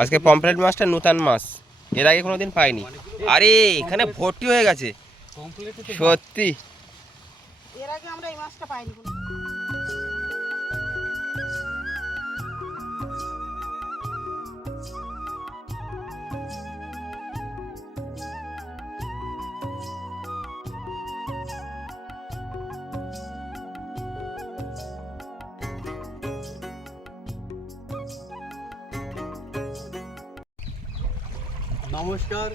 আজকে পম্পলেট মাছটা নূতন মাছ। এর আগে কোনোদিন পাইনি। আরে এখানে ভর্তি হয়ে গেছে। সত্যি। এর আগে আমরা এই মাছটা পাইনি নমস্কার।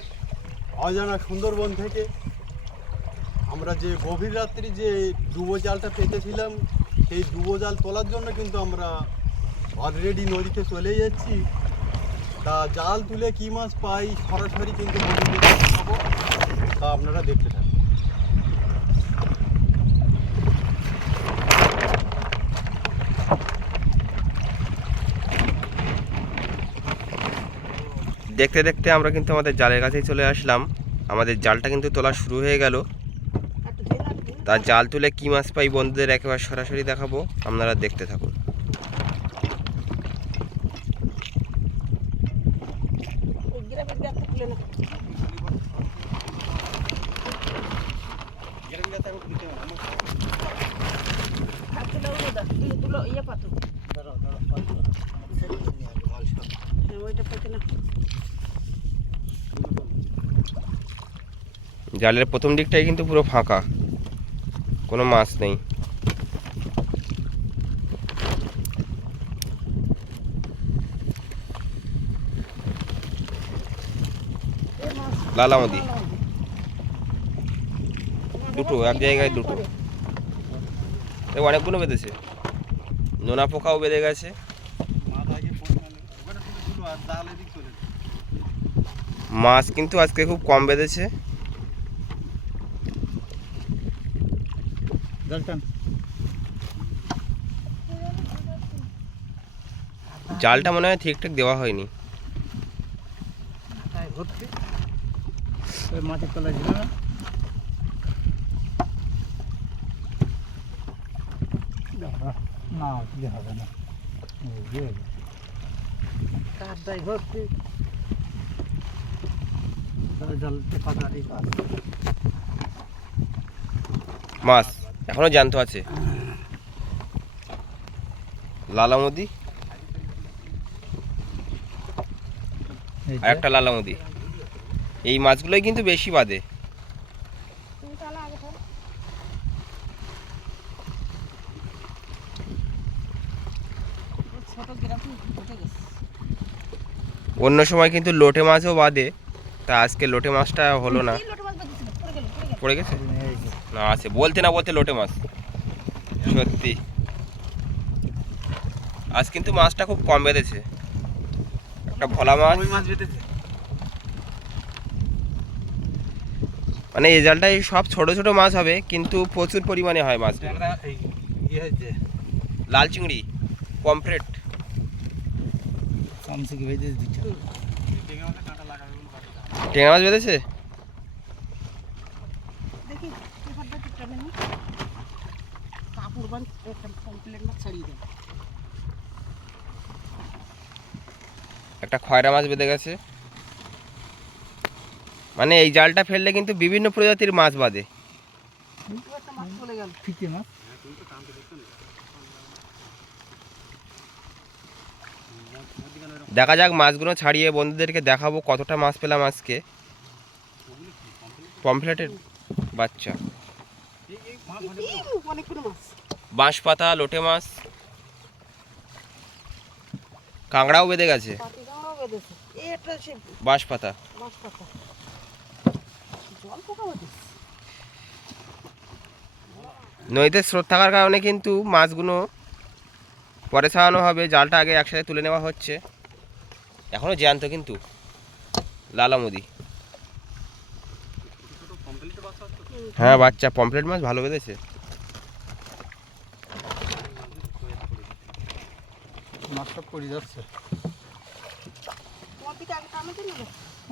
অজানা সুন্দরবন থেকে আমরা যে গভীর রাত্রি যে ডুবো জালটা পেতেছিলাম, সেই ডুবো জাল তোলার জন্য কিন্তু আমরা অলরেডি নদীতে চলে যাচ্ছি। তা জাল তুলে কী মাছ পাই সরাসরি কিন্তু তা আপনারা দেখতে থাকুন দেখতে দেখতে আমরা কিন্তু আমাদের জালের কাছেই চলে আসলাম। আমাদের জালটা কিন্তু তোলা শুরু হয়ে গেল। তার জাল তুলে কী মাছ পাই বন্ধুদের একেবারে সরাসরি দেখাবো। আপনারা দেখতে থাকুন। ইয়ে জালের প্রথম দিকটাই কিন্তু পুরো ফাঁকা। কোনো মাছ নেই। লালামদি। দুটো, এক জায়গায় দুটো। অনেকগুলো বেঁধেছে। নোনা পোকাও বেঁধে গেছে মাছ আগে পৌঁছালে ওখানে শুধু দুটো আর জাল এদিক চলে যায়। মাছ কিন্তু আজকে খুব কম বেঁধেছে জালটা মনে হয় ঠিকঠাক দেওয়া হয়নি মাটির তলায় ছিল না না হবে না এই যে কাঠটাই ভর্তি মাছ এখনও জ্যান্ত আছে। লালামদি? এই আর একটা লালামদি। এই মাছগুলোই কিন্তু বেশি বাদে। ছোট গেছে। অন্য সময় কিন্তু লোটে মাছও বাদে তা আজকে লোটে মাছটা হলো না। পড়ে গেছে? না আছে বলতে না বলতে লোটে মাছ। সত্যি। আজ কিন্তু মাছটা খুব কম বেঁধেছে। একটা ভোলা মাছ। মাছ বেঁধেছে? মানে এই জালটাই সব ছোট ছোট মাছ হবে কিন্তু প্রচুর পরিমাণে হয় মাছ। ইয়ে হয়েছে। লাল চিংড়ি পমফ্রেট। টেঙা মাছে কাঁটা লাগাবে বলে বাড়ি যায়। টেঙা মাছ বেঁধেছে একটা কমপ্লেট মাছ ছাড়িয়ে দেন একটা খয়রা মাছ বেঁধে গেছে। মানে এই জালটা ফেললে কিন্তু বিভিন্ন প্রজাতির মাছ বাঁধে। মাছ চলে গেল। মাছ। দেখা যাক মাছগুলো ছাড়িয়ে বন্ধুদেরকে দেখাবো কতটা মাছ পেলাম আজকে। পমফ্লেটের বাচ্চা। বাঁশ পাতা লোটে মাছ। কাঁকড়াও বেঁধে গেছে। বাঁশ পাতা নদীতে স্রোত থাকার কারণে কিন্তু মাছগুলো পরে ছাড়ানো হবে। জালটা আগে একসাথে তুলে নেওয়া হচ্ছে। এখনও জ্যান্ত কিন্তু। লালা লালামুদি হ্যাঁ বাচ্চা পমফ্লেট মাছ ভালো বেঁধেছে।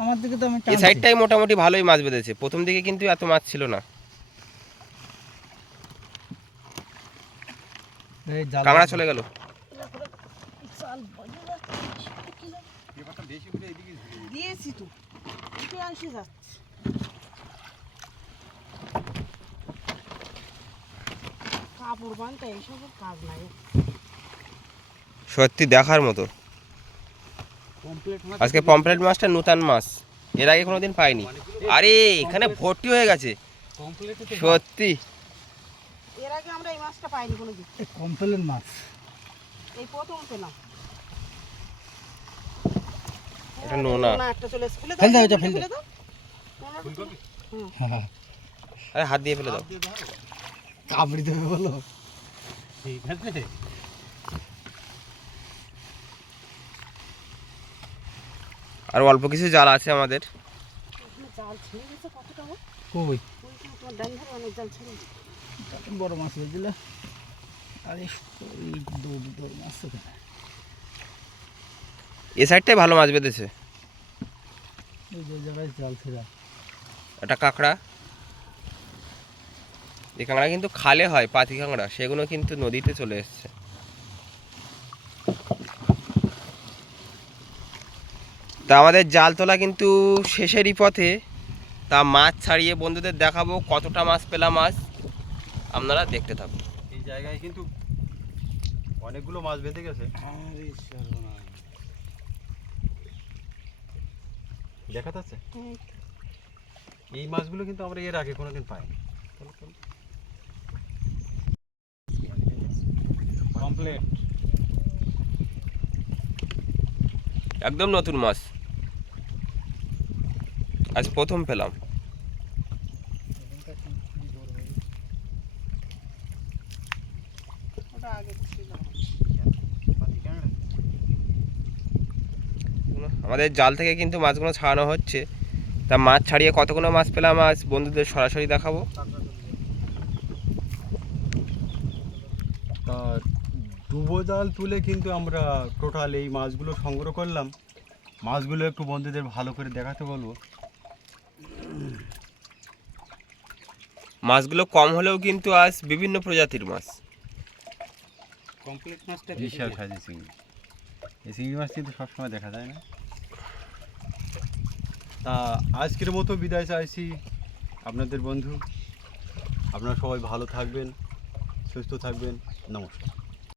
আমার দিকে তো আমি এই সাইডটাই মোটামুটি ভালোই মাছ বেঁধেছে। প্রথম দিকে কিন্তু এত মাছ ছিল না। এই জাল কাঁকড়া চলে গেল। চাল বাজে যাচ্ছে দিয়েছি তো। উঠে এসে যাচ্ছে কাপড় বানতে এইসব কাজ নাই। সত্যি দেখার মতো। আজকে পমপ্লেট মাছটা নূতন মাছ। এর আগে কোনোদিন পাইনি। আরে এখানে ভর্তি হয়ে গেছে। সত্যি। এর আগে আমরা এই মাছটা পাইনি কোনো দিন কমপ্লেন মাছ। এই প্রথম পেলাম। এটা নোনা। একটা চলে ফেলে দাও, দাও, ফেলে আরে হাত দিয়ে ফেলে দাও। কাবড়ি দেবে বলো। ঠিক আছে। আর অল্প কিছু জাল আছে আমাদের। জাল ছেড়ে গেছে কতটা কই? তোমার ডান ধারে অনেক জাল ছেড়ে বড় মাছ বুঝলে আরে দৌড় দৌড় মাছ এ সাইডটাই ভালো মাছ বেঁধেছে। একটা কাঁকড়া এই কাঁকড়া। কিন্তু খালে হয় পাতি কাঁকড়া সেগুলো কিন্তু নদীতে চলে এসছে। তা আমাদের জাল তোলা কিন্তু শেষেরই পথে। তা মাছ ছাড়িয়ে বন্ধুদের দেখাবো কতটা মাছ পেলাম মাছ আপনারা দেখতে থাকুন। এই জায়গায় কিন্তু অনেকগুলো মাছ বেঁধে গেছে আরে সর্বনাশ দেখা যাচ্ছে এই মাছগুলো কিন্তু আমরা এর আগে কোনোদিন পাইনি। কমপ্লিট একদম নতুন মাছ। আজ প্রথম পেলাম ওটা আগে ছিল। আমাদের জাল থেকে কিন্তু মাছগুলো ছাড়ানো হচ্ছে। তা মাছ ছাড়িয়ে কতগুলো মাছ পেলাম? আজ বন্ধুদের সরাসরি দেখাবো। তা ডুবো জাল তুলে কিন্তু আমরা টোটাল এই মাছগুলো সংগ্রহ করলাম। মাছগুলো একটু বন্ধুদের ভালো করে দেখাতে বলব। মাছগুলো কম হলেও কিন্তু আজ বিভিন্ন প্রজাতির মাছ। কমপ্লিট মাছটা বিশাল সাইজের চিংড়ি এই চিংড়ি মাছ কিন্তু সবসময় দেখা যায় না। তা আজকের মতো বিদায় চাইছি। আপনাদের বন্ধু আপনারা সবাই ভালো থাকবেন সুস্থ থাকবেন। নমস্কার।